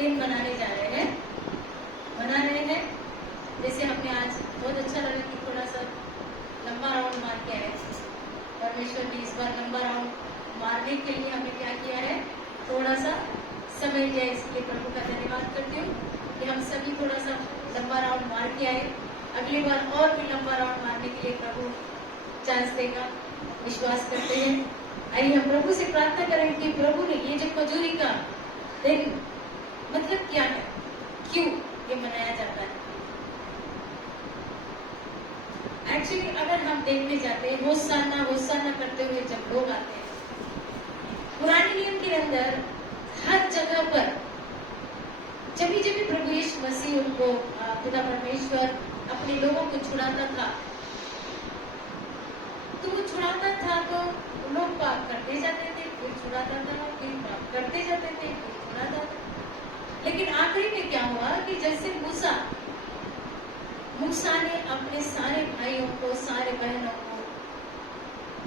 दिन मनाने जा रहे हैं, मना रहे हैं। जैसे हमने आज बहुत अच्छा लगा कि थोड़ा सा लंबा राउंड मार के आए। परमेश्वर ने इस बार लंबा राउंड मारने के लिए हमें क्या किया है, थोड़ा सा समय दिया। इसलिए प्रभु का धन्यवाद करती हूँ कि हम सभी थोड़ा सा लंबा राउंड मार के आए। अगली बार और भी लंबा राउंड मारने के लिए प्रभु चांस देगा, विश्वास करते हैं। आइए हम प्रभु से प्रार्थना करें कि प्रभु ने ये जो खजूरी का दिन मतलब क्या है, क्यों ये मनाया जाता है। एक्चुअली अगर हम देखने जाते हैं, होसाना होसाना करते हुए जब लोग आते हैं, पुराने नियम के अंदर हर जगह पर जब भी प्रभु यीशु मसीह उनको खुदा परमेश्वर अपने लोगों को छुड़ाता था, तो वो छुड़ाता था तो लोग पाप करते जाते थे, फिर छुड़ाता था, फिर पाप करते जाते थे, फिर छुड़ाता था। लेकिन आखिरी में क्या हुआ कि जैसे मूसा ने अपने सारे भाइयों को, सारे बहनों को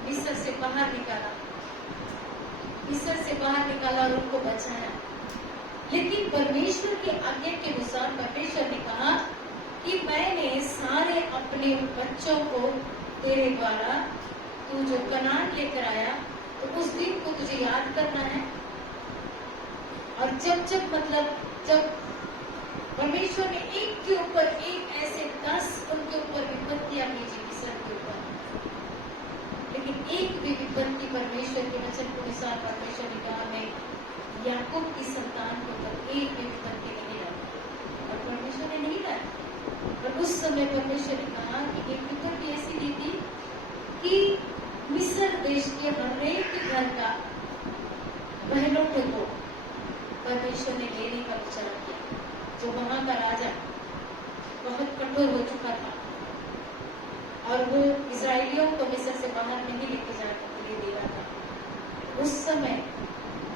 मिस्र से बाहर निकाला और उनको बचाया। लेकिन परमेश्वर की आज्ञा के अनुसार परमेश्वर ने कहा कि मैंने सारे अपने बच्चों को तेरे द्वारा तू जो कनान लेकर आया, तो उस दिन को तुझे याद करना है। और जब परमेश्वर ने एक के ऊपर एक ऐसे 10 उनके ऊपर विपत्तियां भेजी मिस्र के ऊपर, लेकिन एक भी विपत्ति परमेश्वर के वचन के अनुसार परमेश्वर ने कहा मैं याकूब की संतान के ऊपर एक भी विपत्ति नहीं लाई। और परमेश्वर ने नहीं लाई। और उस समय परमेश्वर ने कहा कि एक विपत्ति ऐसी दी थी कि मिस्र देश के हरेक घर का बहनों को परमेश्वर ने लेने का विचार किया। जो वहां का राजा बहुत कठोर हो चुका था और वो इजरायलियों को मिस्र से बाहर नहीं लेके जाने के लिए दे रहा था। उस समय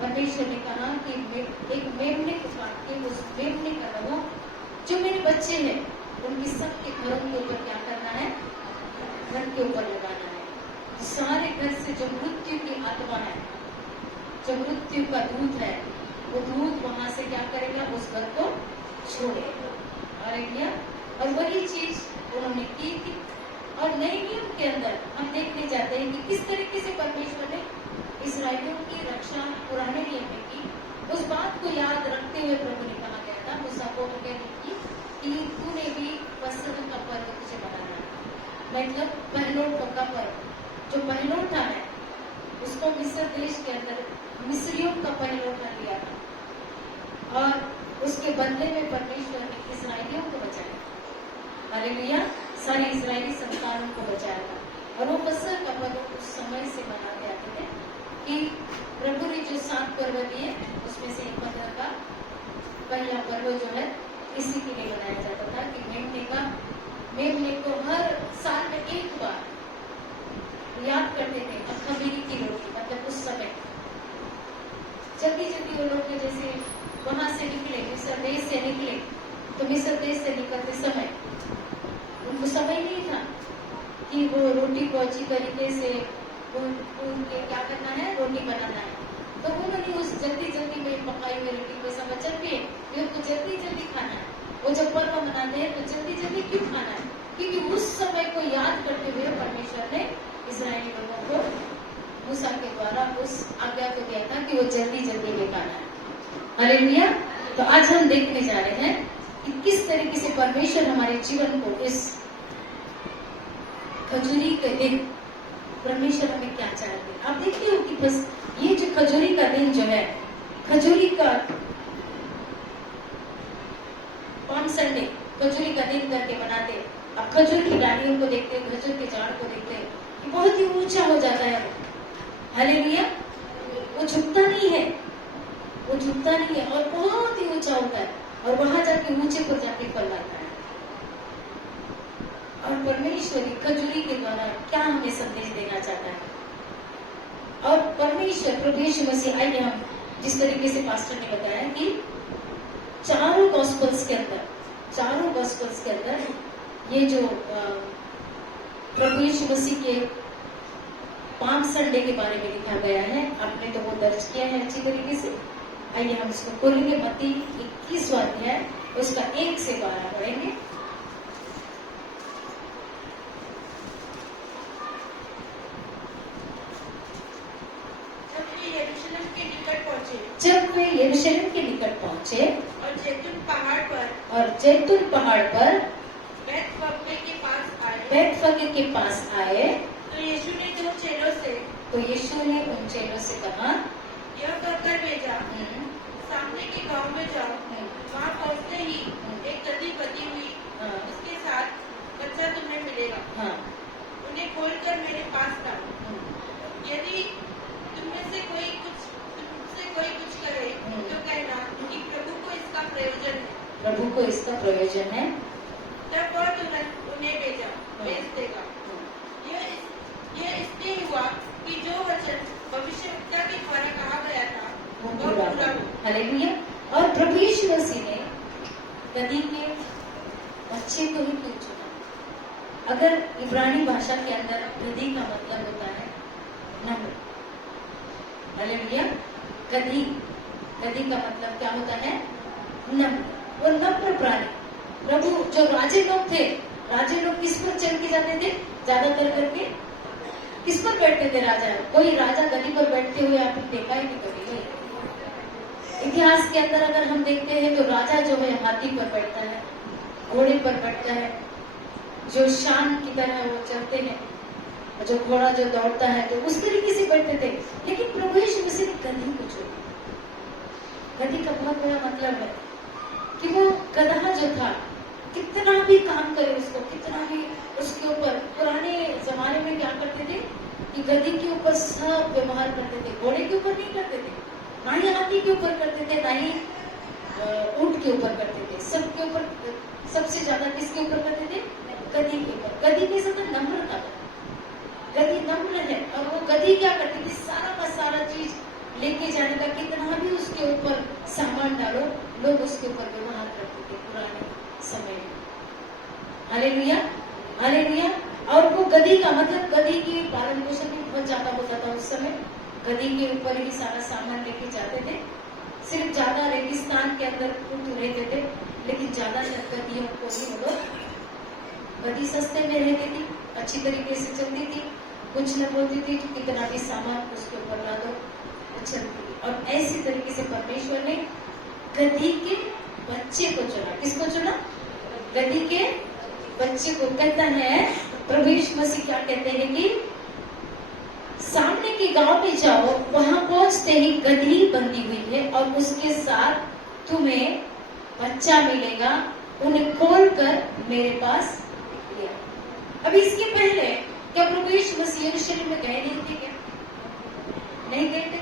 परमेश्वर ने कहा कि एक मेमने को काट के उस मेमने का रहो जो मेरे बच्चे हैं उनकी सबके घरों के ऊपर क्या करना है, घर के ऊपर लगाना है। सारे घर से जो मृत्यु की आत्मा है, जो मृत्यु का दूत है, वो दूत वहां से क्या करेगा, उस घर को छोड़ेगा। और वही चीज उन्होंने की थी। और नए नियम के अंदर हम देखने जाते हैं कि किस तरीके से परमेश्वर ने इस्राएलियों की रक्षा पुराने नियम में की। उस बात को याद रखते हुए प्रभु ने कहा गया था मूसा को कि तूने भी फसह का पर्व तुझे बनाना है, मतलब पहलोट का पर्व। जो पहलोठा है उसको मिस्र देश के अंदर मिस्रियों का पहलोठा लिया था और उसके बदले में परमेश्वर ने इस्राएलियों को बचाया। हालेलुया, सारे इस्राएली संतानों को बचाया था। और वो फसह का पर्व उस समय से मनाते आते थे कि प्रभु ने जो 7 पर्व दिए उसमें से एक पर्व का पहला पर्व जो है इसी के लिए बनाया जाता था कि मेमने को हर साल में एक बार याद करते थे। खमीरी की रोटी, मतलब उस समय जल्दी वो लोग जैसे वहां से निकले, मिस्र देश से निकले, तो मिस्र देश से निकलते समय उनको समय नहीं था कि वो रोटी को अच्छी तरीके से भून के क्या करना है, रोटी बनाना है। तो उन्होंने उस जल्दी में पकाई हुई रोटी को समझ के उनको जल्दी खाना है। वो जब पर्व मनाते हैं तो जल्दी क्यों खाना है, क्योंकि उस समय को याद करते हुए परमेश्वर ने इस्राएली लोगों को मूसा के द्वारा उस आज्ञा को दिया था कि वो जल्दी में खाना है। हालेलुया। तो आज हम देखने जा रहे हैं कि किस तरीके से परमेश्वर हमारे जीवन को इस खजूरी के दिन परमेश्वर हमें क्या चाहते हैं। आप देखते हो कि बस ये जो खजूरी का दिन जो है, खजूरी का पाम संडे खजूरी का दिन करके मनाते। अब खजूर की डालियों को देखते, खजूर के झाड़ को देखते, बहुत ही ऊंचा हो जाता है। हालेलुया। वो झुकता नहीं है और बहुत ही ऊंचा होता है और वहां जाके ऊंचे पर जाके फल लाता है। और परमेश्वर खजूरी के द्वारा क्या हमें संदेश देना चाहता है। और परमेश्वर प्रभु यीशु मसीह, आइए हम जिस तरीके से पास्टर ने बताया कि चारों गॉस्पेल्स के अंदर ये जो प्रभु यीशु मसीह के पाम संडे के बारे में लिखा गया है, आपने तो वो दर्ज किया है अच्छी तरीके से। आइए हम इसको खोलेंगे मत्ती उसका 1 से 12 पढ़ेंगे। जब वे यरूशलेम के निकट पहुंचे और जैतून पहाड़ पर बैतफगे के पास आए तो यीशु ने उन चेलों से कहा, यह कहकर भेजा, सामने के गांव में जाओ, वहां पहुंचते ही एक गदही बंधी हुई उसके साथ बच्चा तुम्हें मिलेगा, उन्हें खोलकर मेरे पास लाओ। यदि तुमसे कोई कुछ करे तो कहना कि प्रभु को इसका प्रयोजन है। तब वह तुरंत उन्हें भेज देगा। यह इसलिए हुआ कि जो वचन भविष्यवक्ता के द्वारा कहा गया था वो पूरा हो। हालेलुया। और प्रभु यीशु मसीह ने गदही के बच्चे को ही क्यों चुना? अगर इब्रानी भाषा के अंदर गदही का मतलब होता है नम्र। हालेलुया। गदही का मतलब क्या होता है? नम्र। वो नम्र प्राणी। प्रभु जो राजे लोग थे, राजे लोग किस पर चल के जाते थे? ज्यादातर करके किस पर बैठते थे राजा? कोई राजा गदही पर बैठते हुए आपने देखा ही नहीं कभी। इतिहास के अंदर अगर हम देखते हैं तो राजा जो है हाथी पर बैठता है, घोड़े पर बैठता है, जो शान की तरह वो चलते हैं, जो घोड़ा जो दौड़ता है तो उस तरीके से बैठते थे। लेकिन प्रभु यीशु मसीह ने गदही को चुना। गदही का बहुत बड़ा मतलब है कि वो गधा जो था, कितना भी काम करे उसको, कितना भी उसके ऊपर, पुराने जमाने में क्या करते थे कि गदही के ऊपर सब व्यवहार करते थे, घोड़े के ऊपर नहीं करते थे, ना ही हाथी के ऊपर करते थे, ना ही ऊंट के ऊपर करते थे। सबके ऊपर सबसे ज्यादा किसके ऊपर करते थे? गदही के ऊपर। गदही के साथ नम्रता। गदही नम्र है और वो गदही क्या करती थी? सारा का सारा चीज लेके जाने का, कितना भी उसके ऊपर सामान डालो, लोग उसके ऊपर व्यवहार करते थे पुराने समय में। Hallelujah, hallelujah. और वो गदही का मतलब, गदही की पालन पोषण भी बहुत ज्यादा होता था उस समय। गदही के ऊपर ही सारा सामान लेके जाते थे। सिर्फ ज्यादा रेगिस्तान के अंदर ऊंट रहते थे, लेकिन ज्यादा गदहियों को ही वो लोग, गदही सस्ते में रहती थी, अच्छी तरीके से चलती थी, कुछ न बोलती थी, तो कितना भी सामान उसके ऊपर ला दो, चलती थी। और ऐसी तरीके से परमेश्वर ने गदही के बच्चे को चुना। किसको चुना? गदही के बच्चे को। कहता है प्रभु यीशु मसीह क्या कहते हैं कि सामने के गांव में जाओ, वहां पहुंचते ही गदही बंधी हुई है और उसके साथ तुम्हें बच्चा मिलेगा, उन्हें खोलकर मेरे पास लिया। अभी इसके पहले क्या प्रभु यीशु मसीह यरूशलेम में गए नहीं थे क्या? नहीं गए थे?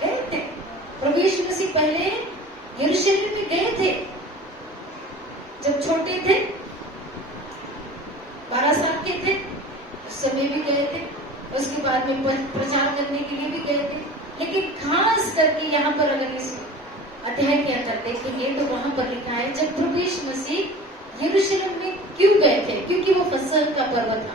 गए थे। प्रभु यीशु मसीह पहले यरूशलेम में गए थे जब छोटे थे, 12 साल के थे, उस समय भी गए थे। उसके बाद में प्रचार करने के लिए भी गए थे। लेकिन खास करके यहाँ पर अगर इस अध्याय के अंदर देखेंगे तो वहां पर लिखा है जब प्रभु यीशु मसीह यरूशलेम में क्यों गए थे? क्योंकि वो फसह का पर्व था।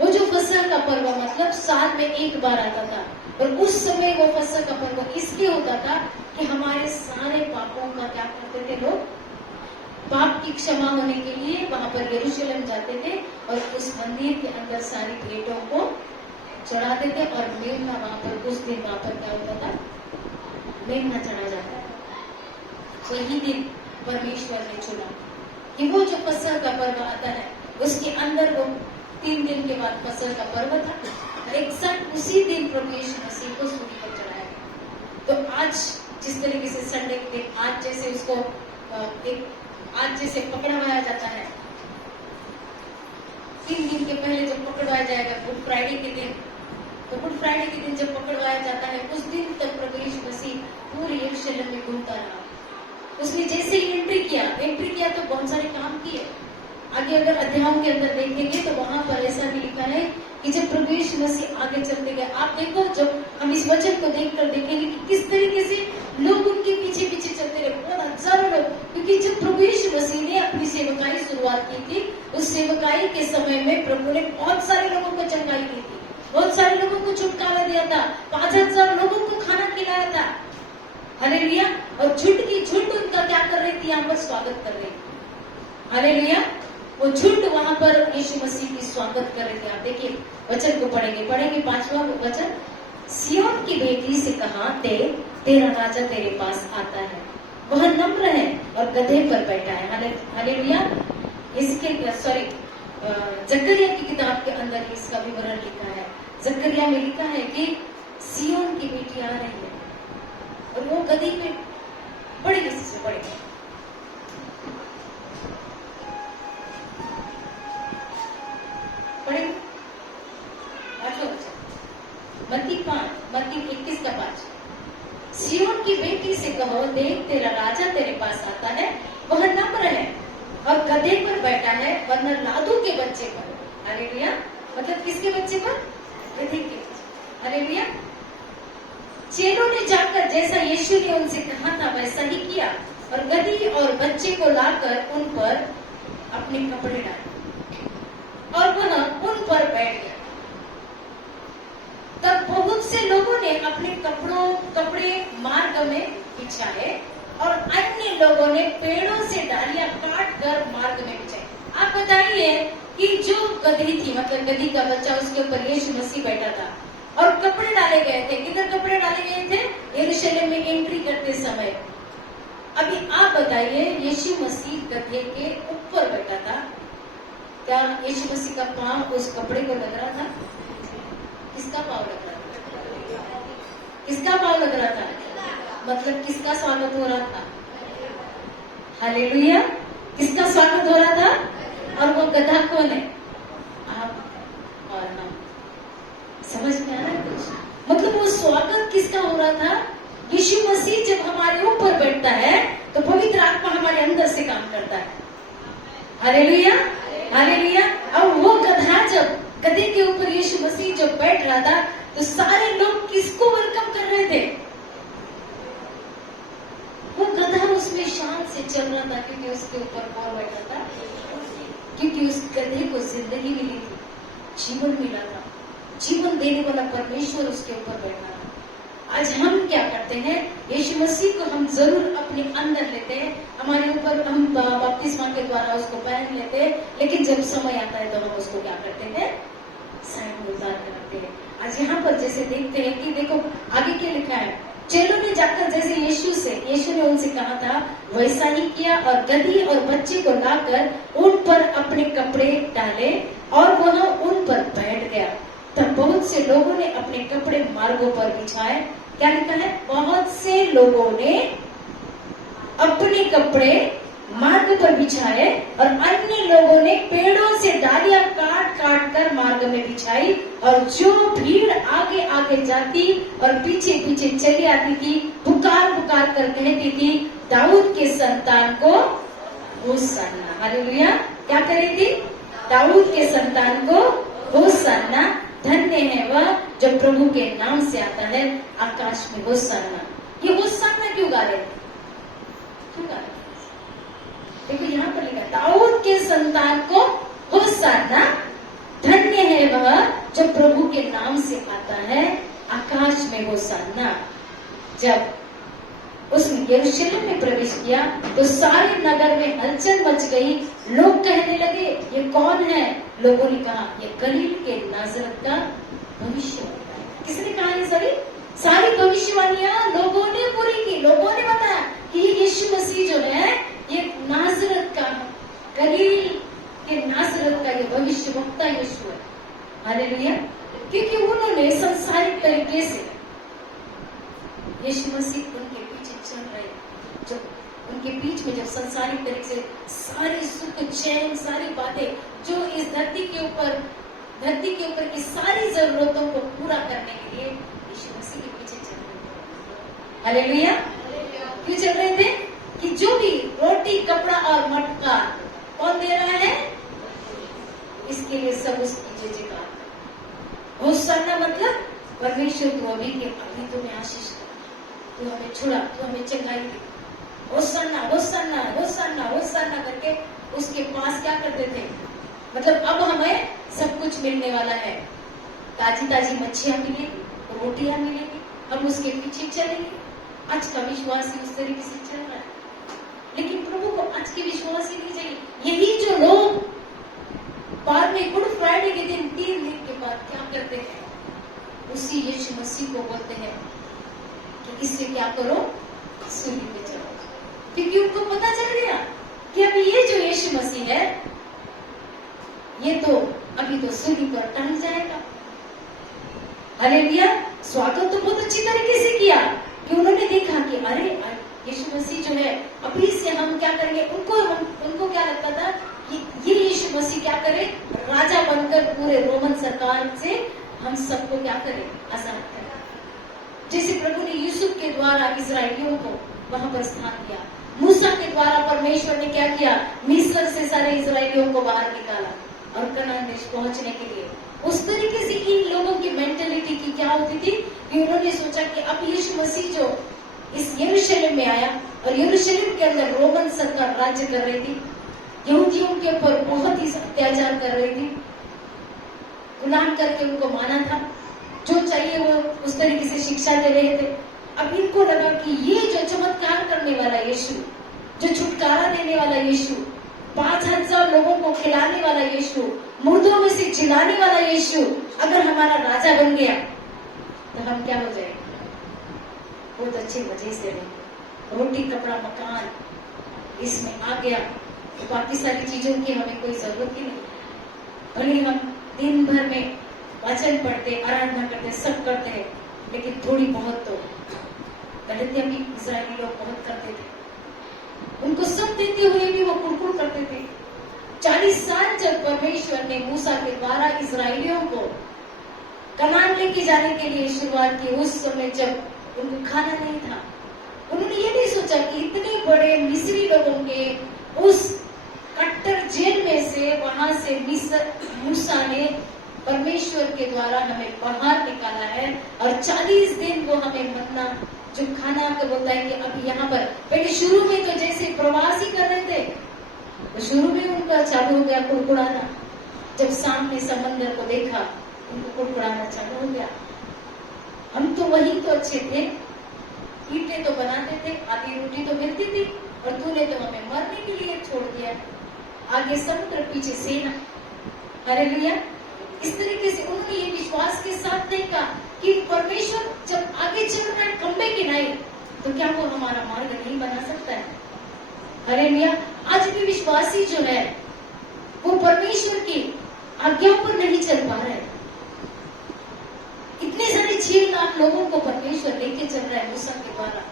वो जो फसह का पर्व मतलब साल में एक बार आता था, और उस समय वो फसह का पर्व इसलिए होता था कि हमारे सारे पापों का क्या करते थे लोग? पाप की क्षमा होने के लिए वहां पर यरूशलेम जाते थे और उस मंदिर के अंदर सारी भेंटों को चढ़ाते थे। और मेमना वहां पर उस दिन वहां पर क्या होता था? मेमना चढ़ा जाता था। वही दिन परमेश्वर ने चुना कि वो जो फसह का पर्व आता है उसके अंदर वो 3 दिन के बाद फसह का पर्व था। एग्जैक्ट उसी दिन प्रभु यीशु मसीह को सूली पर चढ़ाया। तो आज जिस तरीके से संडे के दिन आज जैसे उसको आज जैसे पकड़वाया जाता है, 3 दिन के पहले जब पकड़वाया जाएगा गुड फ्राइडे के दिन, तो गुड फ्राइडे के दिन जब पकड़वाया जाता है उस दिन तक प्रभु यीशु मसीह पूरे यरूशलेम में घूमता रहा। उसने जैसे ही एंट्री किया तो बहुत सारे काम किए। आगे अगर अध्यायों के अंदर देखेंगे तो वहां पर ऐसा भी लिखा है कि जब प्रभु यीशु मसीह आगे चलते गए, आप देखो जब हम इस वचन को देखकर देखेंगे कि किस तरीके से लोग उनके पीछे पीछे चलते रहे, बहुत हजारों लोग। क्योंकि जब प्रभु यीशु मसीह ने अपनी सेवकाई शुरुआत की थी, उस सेवकाई के समय में प्रभु ने बहुत सारे लोगों को चंगाई दी थी, बहुत सारे लोगों को छुटकारा दिया था, 5000 लोगों को खाना खिलाया था। हालेलुया। और झुंड उनका क्या कर रही थी? यहाँ पर स्वागत कर रही थी। हालेलुया। वो झुंड वहां पर यीशु मसीह की स्वागत कर रहे थे। आप देखिए वचन को पढ़ेंगे 5वां वचन। सिय्योन की बेटी से कहा, देख तेरा राजा तेरे पास आता है, वह नम्र है और गधे पर बैठा है। हालेलुया। इसके जकरिया की किताब के अंदर इसका विवरण लिखा है। जकरिया में लिखा है कि सिय्योन की बेटी आ रही है और वो गधी पे बड़ी किसी से पड़ेगी। मत्ती 21:5। सिय्योन की बेटी से कहो, देख तेरा राजा तेरे पास आता है, वह नम्र है और गधे पर बैठा है, वरना लादू के बच्चे पर। हालेलुया। मतलब किसके बच्चे पर? गधे के। हालेलुया। चेलों ने जाकर जैसा यीशु ने उनसे कहा था वैसा ही किया और गधी और बच्चे को लाकर उन पर अपने कपड़े डाले और वह उन पर बैठ गया। तब बहुत से लोगों ने अपने कपड़े मार्ग में बिछाए और अन्य लोगों ने पेड़ों से डालियां काट कर मार्ग में बिछाई। आप बताइए कि जो गधी थी, मतलब गधी का बच्चा, उसके ऊपर यीशु मसीह बैठा था और कपड़े डाले गए थे। किधर कपड़े डाले गए थे? यरूशलेम में एंट्री करते समय। अभी आप बताइए, यीशु मसीह गधे के ऊपर बैठा था, क्या यीशु मसीह का पांव उस कपड़े को लग रहा था? किसका पांव लग रहा था? किसका पांव लग रहा था? मतलब किसका स्वागत हो रहा था? हालेलुया। किसका स्वागत हो रहा था? और वो गधा कौन है? आप और हम। समझ में आ रहा है कुछ? मतलब वो स्वागत किसका हो रहा था? यीशु मसीह जब हमारे ऊपर बैठता है तो पवित्र आत्मा हमारे अंदर से काम करता है। हालेलुया। हालेलुया। और वो गधा जब गधे के ऊपर यीशु मसीह जब बैठ रहा था तो सारे लोग किसको वेलकम कर रहे थे? वो गधा उसमें शान से चल रहा था क्योंकि उसके ऊपर कौन बैठा था? क्योंकि उस गधे को जिंदगी मिली थी, जीवन मिला था, जीवन देने वाला परमेश्वर उसके ऊपर बैठा था। आज हम क्या करते हैं? यीशु मसीह को हम जरूर अपने अंदर लेते हैं, हमारे ऊपर हम बपतिस्मा के द्वारा उसको पहन लेते हैं, लेकिन जब समय आता है तो हम उसको क्या करते हैं? साइड में उतार कर रखते हैं। आज यहाँ पर जैसे देखते हैं कि देखो आगे क्या लिखा है। चेलों ने जाकर जैसे यीशु ने उनसे कहा था वैसा ही किया और गधी और बच्चे को लाकर उन पर अपने कपड़े डाले और वह उन पर बैठ गया। तब बहुत से लोगों ने अपने कपड़े मार्गों पर बिछाए। क्या लिखा है? बहुत से लोगों ने अपने कपड़े मार्ग पर बिछाए और अन्य लोगों ने पेड़ों से डालियां काट काट कर मार्ग में बिछाई और जो भीड़ आगे आगे जाती और पीछे पीछे चली आती थी पुकार पुकार कर कहती थी, दाऊद के संतान को होशाना। हालेलुया। क्या कर रही थी? दाऊद के संतान को होशाना। धन्य है वह जो प्रभु के नाम से आता है, आकाश में होशाना। ये होशाना क्यों गा रहे थे? क्यों गा रहे थे? देखो यहाँ पर लिखा, दाऊद के संतान को होशाना, धन्य है वह जो प्रभु के नाम से आता है, आकाश में होशाना। जब उसने यरूशलेम में प्रवेश किया तो सारे नगर में हलचल मच गई। लोग कहने लगे, ये कौन है? लोगों ने कहा, ये गलील के नाजरत का भविष्यवक्ता है। किसने कहा ये? सारी भविष्यवाणियां लोगों ने पूरी की। लोगों ने बताया कि ये यीशु मसीह जो है ये नाजरत का, गलील के नाजरत का ये भविष्यवक्ता यीशु है। हालेलुया। क्योंकि उन्होंने संसारिक तरीके से यीशु मसीह उनके पीछे चल रहे, जब उनके बीच में जब संसारिक तरीके से सारे सुख चैन सारी बातें जो इस धरती के ऊपर की सारी जरूरतों को पूरा करने के लिए यीशु मसीह के पीछे चल रहे थे। हालेलुया। क्यों चल रहे थे? कि जो भी रोटी कपड़ा और मटका कौन दे रहा है? इसके लिए सब उसकी जय जयकार। होशाना मतलब परमेश्वर को अभी तुम्हें आशीष कर, तू हमें छुड़ा, तू हमें चंगाई दे। होशाना होशाना होशाना होशाना करके उसके पास क्या करते थे? मतलब अब हमें सब कुछ मिलने वाला है, ताजी ताजी मच्छियां मिलेगी, रोटियां मिलेगी, हम उसके पीछे चलेंगे। आज का विश्वास उस तरीके से चल रहा है। विश्वास ही नहीं चाहिए। यही जो लोग बाद में गुड फ्राइडे के दिन 3 दिन के बाद क्या करते हैं, उसी यीशु मसीह को बोलते हैं कि इससे क्या करो, सूली पे चढ़ो, क्योंकि उनको पता चल गया कि अभी ये जो यीशु मसीह है ये तो अभी तो सूली पर टंग जाएगा। हालेलुया। स्वागत तो बहुत अच्छी तरीके से किया कि उन्होंने देखा कि अरे यीशु मसीह जो है अभी से हम क्या करेंगे। उनको क्या लगता था कि ये यीशु मसीह क्या करे, राजा बनकर पूरे रोमन सरकार से हम सबको क्या करे, आजाद करे। जैसे प्रभु ने यूसुफ के द्वारा इजराइलियों को वहां पर स्थान दिया, मूसा के द्वारा परमेश्वर ने क्या किया, मिस्र से सारे इजराइलियों को बाहर निकाला और कनान देश पहुंचने के लिए। उस तरीके से इन लोगों की मेंटेलिटी की क्या होती थी कि उन्होंने सोचा कि अब यीशु मसीह जो इस यरूशलेम में आया और यरूशलेम के अंदर रोमन सरकार राज्य कर रही थी, यहूदियों के ऊपर बहुत ही अत्याचार कर रही थी, गुलाम करके उनको माना था, जो चाहिए वो उस तरीके से शिक्षा दे रहे थे। अब इनको लगा कि ये जो चमत्कार करने वाला यीशु, जो छुटकारा देने वाला यीशु, 5000 लोगों को खिलाने वाला यीशु, मुर्दों में से जिलाने वाला यीशु अगर हमारा राजा बन गया तो हम क्या हो जाएंगे, बहुत अच्छे मजे से रहेंगे, रोटी कपड़ा मकान इसमें आ गया तो बाकी सारी चीजों की हमें कोई जरूरत ही नहीं। भले हम दिन भर में वचन पढ़ते, आराधना करते, सब करते हैं, लेकिन थोड़ी बहुत तो गलतियां भी इजरायली लोग बहुत करते थे। उनको सब देते हुए भी वो कुड़कुड़ करते थे। 40 साल जब परमेश्वर ने मूसा के द्वारा इजरायलियों को कनान लेके जाने के लिए शुरुआत की, उस समय जब उनको खाना नहीं था, उन्होंने ये नहीं सोचा कि इतने बड़े मिस्री लोगों के उस कट्टर जेल में से वहां से मूसा ने परमेश्वर के द्वारा हमें बाहर निकाला है और 40 दिन वो हमें मन्ना जो खाना का बोलता है कि अब यहाँ पर पहले शुरू में तो जैसे प्रवासी कर रहे थे तो शुरू में उनका चालू हो गया कुड़कुड़ाना। जब सामने समंदर को देखा उनको कुड़कुड़ाना चालू हो गया। हम तो वही तो अच्छे थे, ईंटें तो बनाते थे, आधी रोटी तो मिलती थी और तूने तो हमें मरने के लिए छोड़ दिया, आगे समुद्र पीछे सेना। हालेलुया। इस तरीके से उन्होंने ये विश्वास के साथ नहीं कहा कि परमेश्वर जब आगे चल रहा है खंबे के नहीं तो क्या वो हमारा मार्ग नहीं बना सकता है। हालेलुया। आज भी विश्वासी जो है वो परमेश्वर की आज्ञा पर नहीं चल पा रहे। इतने सारे 6 लाख लोगों को परमेश्वर लेके चल रहा है मूसा के द्वारा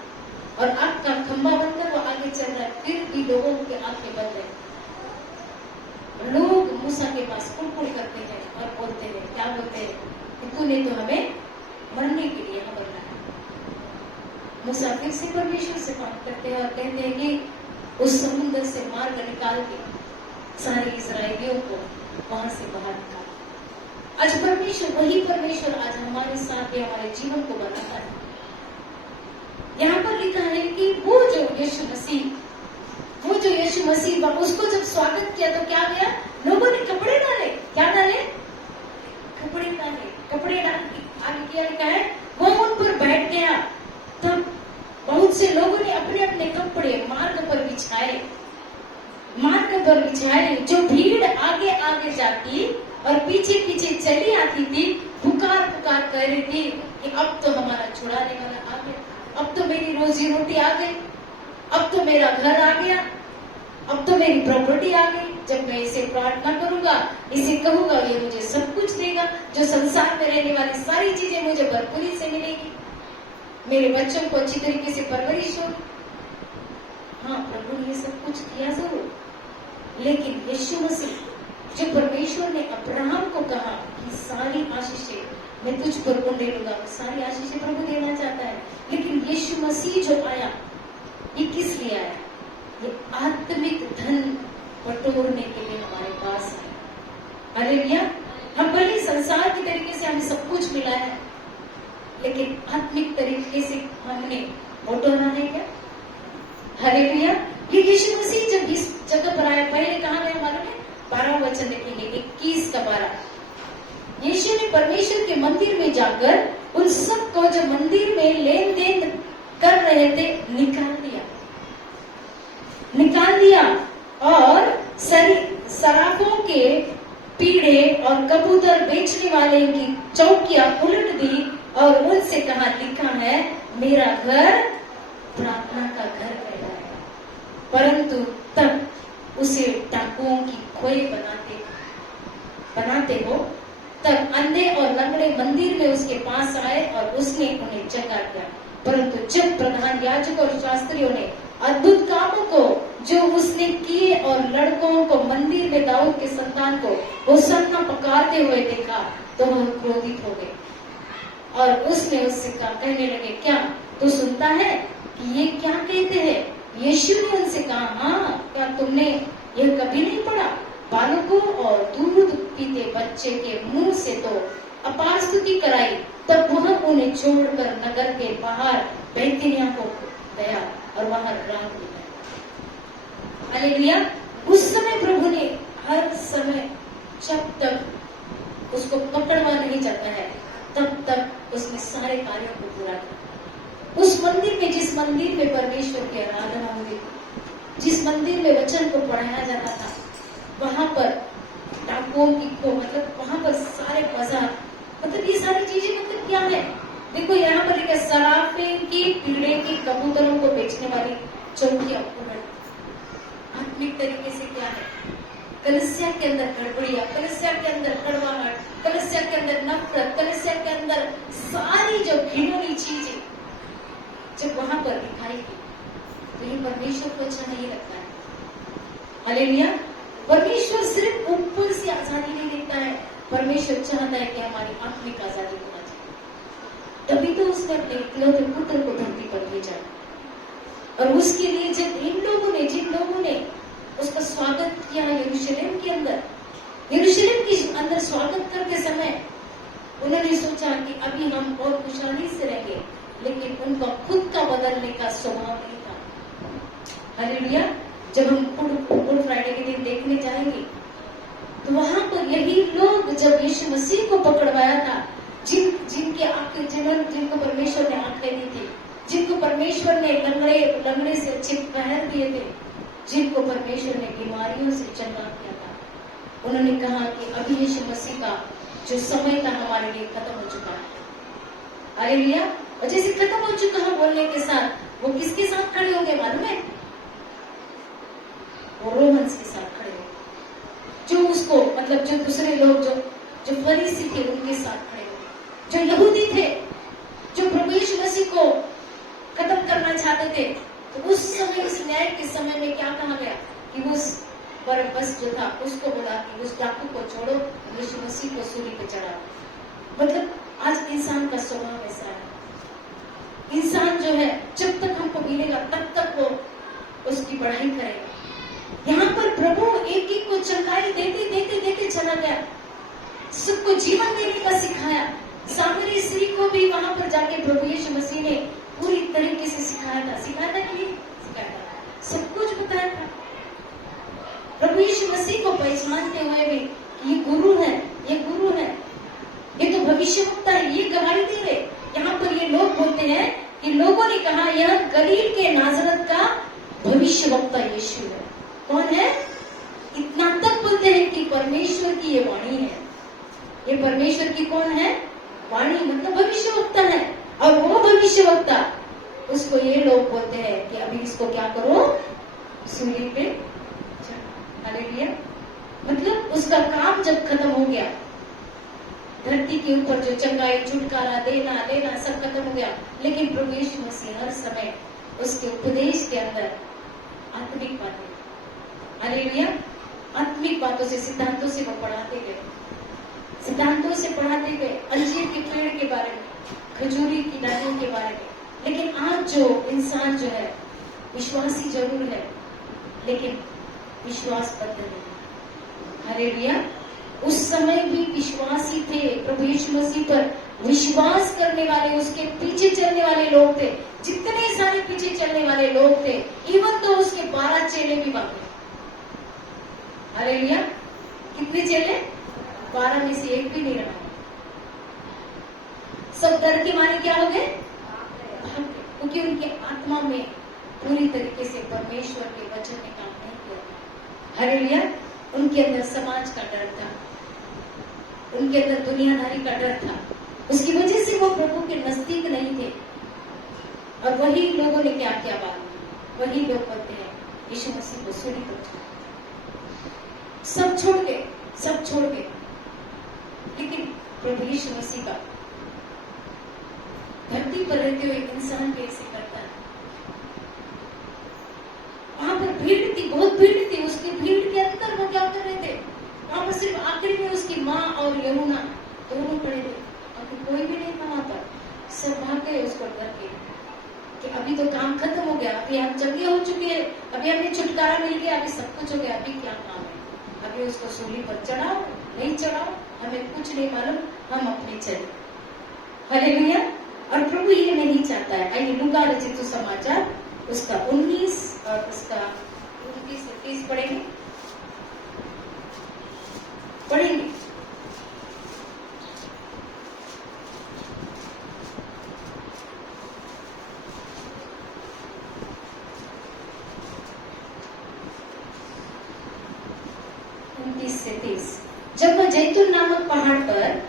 और आग का खंबा बनकर वो आगे चल रहा है, फिर भी लोगों के आंखें बंद है। लोग मूसा के पास कुड़कुड़ करते हैं और बोलते हैं, क्या बोलते हैं कि तूने तो हमें मरने के लिए यहाँ बनाया। मूसा फिर से परमेश्वर से बात करते हैं और कहते हैं कि उस समुद्र से मार्ग निकाल के सारे इजरायलियों को वहां से बाहर निकाला। आज परमेश्वर, वही परमेश्वर आज हमारे साथ ही हमारे जीवन को बनाता है। यहाँ पर लिखा है कि वो जो यीशु मसीह उसको जब स्वागत किया तो क्या गया, लोगों ने कपड़े डाले। क्या डाले? कपड़े डाले। कपड़े डाल आगे क्या लिखा है, वो उन पर बैठ गया। तब बहुत से लोगों ने अपने अपने कपड़े मार्ग पर बिछाए। जो भीड़ आगे आगे जाती और पीछे पीछे चली आती थी, पुकार पुकार कह रही थी कि अब तो हमारा छुड़ाने वाला आ गया, अब तो मेरी रोजी रोटी आ गई, अब तो मेरा घर आ गया, अब तो मेरी प्रॉपर्टी आ गई। जब मैं इसे प्रार्थना करूंगा, इसे कहूंगा, ये मुझे सब कुछ देगा। जो संसार में रहने वाली सारी चीजें मुझे भरपूरी से मिलेगी। मेरे बच्चों को अच्छी तरीके से परवरिश होगी। हाँ, प्रभु ने ये सब कुछ किया जरूर, लेकिन यीशु मसीह जो परमेश्वर ने अब्राहम को कहा कि सारी आशीषें मैं तुझ पर उंडे लूंगा, सारी आशीषें प्रभु देना चाहता है। लेकिन यीशु मसीह जो आया, ये किस लिए आया? ये आत्मिक धन बटोरने के लिए हमारे पास है। हालेलुया। हम भले संसार के तरीके से हमें सब कुछ मिला है, लेकिन आत्मिक तरीके से हमने बटोरना है क्या? हालेलुया। ये यीशु मसीह जब इस जगह पर आया, पहले कहाँ गया मालूम है? 12 वचन लिखेंगे, 21 का 12। यीशु ने परमेश्वर के मंदिर में जाकर उन सबको जो मंदिर में लेन देन कर रहे थे निकाल दिया। और सराफों के पीढ़े और कबूतर बेचने वाले की चौकियां उलट दी और उनसे कहा, लिखा है मेरा घर प्रार्थना का घर कहलाएगा। परंतु तब उसे डाकुओं की खोए बनाते हो। तब अंधे और लंगड़े मंदिर में उसके पास आए और उसने उन्हें चंगा किया। परंतु जब प्रधान याजक और शास्त्रियों ने अद्भुत कामों को जो उसने किए और लड़कों को मंदिर में दाऊद के संतान को होसन्ना पुकारते हुए देखा तो वह क्रोधित हो गए और उसने उससे कहा, कहने लगे, क्या तू सुनता है कि ये क्या कहते हैं? यीशु ने उनसे कहा, हाँ, क्या तुमने यह कभी नहीं पढ़ा? बालकों और दूध पीते बच्चे के मुंह से तो अपार स्तुति कराई। तब वह उन्हें छोड़कर नगर के बाहर बैतनिया को गया और वहां रात बिताई। हालेलुया। उस समय प्रभु ने हर समय, जब तक उसको पकड़वा नहीं जाता है तब तक उसने सारे कार्यों को पूरा किया। उस मंदिर में, जिस मंदिर में परमेश्वर की आराधना होती, जिस मंदिर में वचन को पढ़ाया जाता था, वहां पर डाकुओं की मतलब वहां पर सारे बाजार, मतलब ये सारी चीजें मतलब क्या है? देखो यहाँ पर लिखा, सराफे की पीढ़े की कबूतरों को बेचने वाली चौकियां उलट। आत्मिक तरीके से क्या है? कलीसिया के अंदर गड़बड़िया, कलीसिया के अंदर कड़वाहट, कलीसिया के अंदर नफरत, कलीसिया के अंदर सारी जो घिनौनी चीजें जब वहां पर दिखाई दी तो ये परमेश्वर को अच्छा नहीं लगता है। हालेलुया। परमेश्वर सिर्फ ऊपर से आजादी नहीं देता है, परमेश्वर चाहता है कि हमारी आत्मिक आजादी होना चाहिए। तभी तो उसने अपने इकलौते पुत्र को धरती पर भेजा। और उसके लिए जब जिन लोगों ने उसका स्वागत किया यरूशलेम के अंदर स्वागत करते समय, उन्होंने सोचा कि अभी हम और खुशहाली से रहेंगे, लेकिन उनका खुद का बदलने का स्वभाव नहीं था। हालेलुया। जब हम गुड फ्राइडे के दिन देखने जाएंगे तो वहां पर यही लोग जब यीशु मसीह को पकड़वाया था, जिनको परमेश्वर ने आंखें दी थी, जिनको परमेश्वर ने लंगड़े से अच्छे पैर दिए थे, जिनको परमेश्वर ने बीमारियों से चंगा किया था, उन्होंने कहा कि अभी यीशु मसीह का जो समय था हमारे लिए खत्म हो चुका है। हालेलुया। और जैसे खत्म हो चुका है बोलने के साथ वो किसके साथ खड़े हो गए मालूम है? वो रोमन्स के साथ खड़े हो, जो उसको मतलब जो दूसरे लोग जो फरीसी थे उनके साथ खड़े हो, जो यहूदी थे, जो प्रभु यीशु मसीह को खत्म करना चाहते थे। तो उस समय, उस न्याय के समय में क्या कहा गया कि उस बरअब्बस जो था उसको बोला कि उस डाकू को छोड़ो, यीशु मसीह को सूली पे चढ़ाओ। मतलब आज इंसान का स्वभाव ऐसा है। इंसान जो है जब तक हमको मिलेगा तब तक वो उसकी बढ़ाई करेगा। यहाँ पर प्रभु एक एक को चंगाई देते चला गया, सबको जीवन देने का सिखाया। सामरी स्त्री को भी वहां पर जाके प्रभु यीशु मसीह ने पूरी तरीके से सिखाया था कि नहीं सिखाया था, सब कुछ बताया था। प्रभु यीशु मसीह को पहचानते हुए भी ये गुरु है, ये तो भविष्यवक्ता है, ये गवाही दे रहे। यहाँ पर ये लोग बोलते हैं कि लोगों ने कहा यह गलील के नाजरत का भविष्यवक्ता यीशु है। कौन है? इतना तक बोलते हैं कि परमेश्वर की ये वाणी है। ये परमेश्वर की कौन है? वाणी, मतलब भविष्यवक्ता है। और वो भविष्यवक्ता, उसको ये लोग बोलते हैं कि अभी इसको क्या करो, सूली पे चढ़ाओ। हालेलुया। मतलब उसका काम जब खत्म हो गया, धरती के ऊपर जो चंगाई, छुटकारा देना लेना सब खत्म हो गया, लेकिन प्रभु यीशु मसीह हर समय उसके उपदेश के अंदर आत्मिक बातें, हालेलुया, आत्मिक बातों से, सिद्धांतों से वो पढ़ाते गए, सिद्धांतों से पढ़ाते गए, अंजीर के पेड़ के बारे में, खजूरी की डालियों के बारे में। लेकिन आज जो इंसान जो है विश्वासी जरूर है, लेकिन विश्वास बद्ध नहीं। हालेलुया। उस समय भी विश्वासी थे, प्रभु यीशु मसीह पर विश्वास करने वाले, उसके पीछे चलने वाले लोग थे। जितने सारे पीछे चलने वाले लोग थे, इवन तो उसके 12 चेले भी बाकी। हालेलुया। कितने चेले? 12 में से एक भी नहीं रहा। सब डर के मारे क्या हो गए? क्योंकि उनके आत्मा में पूरी तरीके से परमेश्वर के वचन ने काम नहीं किया। हालेलुया। उनके अंदर समाज का डर था, उनके अंदर दुनियादारी का डर था। उसकी वजह से वो प्रभु के नजदीक नहीं थे। और वही लोगों ने क्या किया बाद में, वही लोग बोलते हैं यीशु मसीह को सूली पर चढ़ाया। सब छोड़ के, सब छोड़ के, लेकिन प्रभु यीशु मसीह का धरती पर रहते हुए इंसान कैसे करता है। वहां पर भीड़ थी, बहुत भीड़ थी। उसकी भीड़ के अंदर वो क्या कर रहे थे, वहां पर सिर्फ आखिरी में उसकी माँ और यमुना दोनों खड़े थे, और कोई भी नहीं था वहां पर। सब भाग गए उसको डर के कि अभी तो काम खत्म हो गया, अभी हम जंगे हो चुके हैं, अभी हमें छुटकारा मिल गया, अभी सब कुछ हो गया, अभी क्या काम है, अभी उसको सूली पर चढ़ाओ नहीं चढ़ाओ हमें कुछ नहीं मालूम, हम अपने चले। हालेलुया। और प्रभु ये नहीं चाहता है। आइए लूका रचित सुसमाचार उसका 19 और उसका 29-30 पढ़ेंगे। जब वह जैतून नामक पहाड़ पर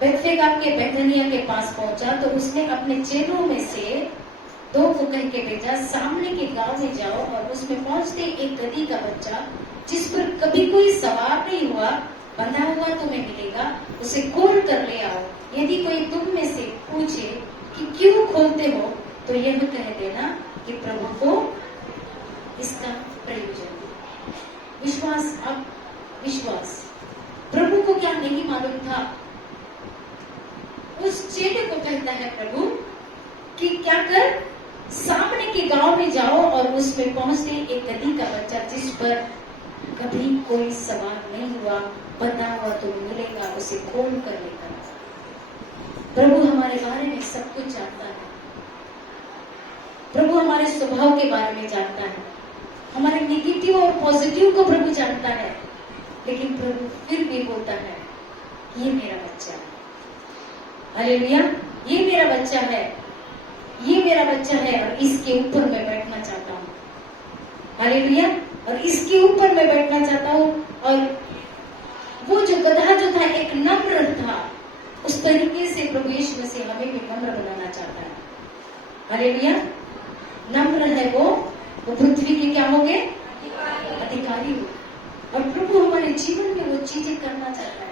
बेथफेगा के बेथनिया के पास पहुंचा तो उसने अपने चेलों में से 2 को कह के भेजा, सामने के गांव में जाओ और उसमें पहुंचते एक गधी का बच्चा जिस पर कभी कोई सवार नहीं हुआ बंधा हुआ तुम्हें मिलेगा, उसे खोल कर ले आओ। यदि कोई तुम में से पूछे कि क्यों खोलते हो तो यह कह देना कि प्रभु को इसका प्रयोजन। विश्वास, अब विश्वास। प्रभु को क्या नहीं मालूम था? उस चेले को कहता है प्रभु कि क्या कर, सामने के गांव में जाओ और उसमें पहुंचते एक गधी का बच्चा जिस पर कभी कोई सवार नहीं हुआ बंधा हुआ तुम्हें मिलेगा, उसे खोल कर लेकर। प्रभु हमारे बारे में सब कुछ जानता है। प्रभु हमारे स्वभाव के बारे में जानता है, हमारे नेगेटिव और पॉजिटिव को प्रभु जानता है, लेकिन प्रभु फिर भी बोलता है ये मेरा बच्चा है। हालेलुया। ये मेरा बच्चा है, ये मेरा बच्चा है और इसके ऊपर मैं बैठना चाहता हूँ। हालेलुया। और इसके ऊपर मैं बैठना चाहता हूँ। और वो जो गधा जो था एक नम्र था, उस तरीके से प्रभु यीशु मसीह हमें भी नम्र बनाना चाहता है। हालेलुया। नम्र है वो पृथ्वी के क्या हो गए, अधिकारी हो। और प्रभु हमारे जीवन में वो चीजें करना चाहता है।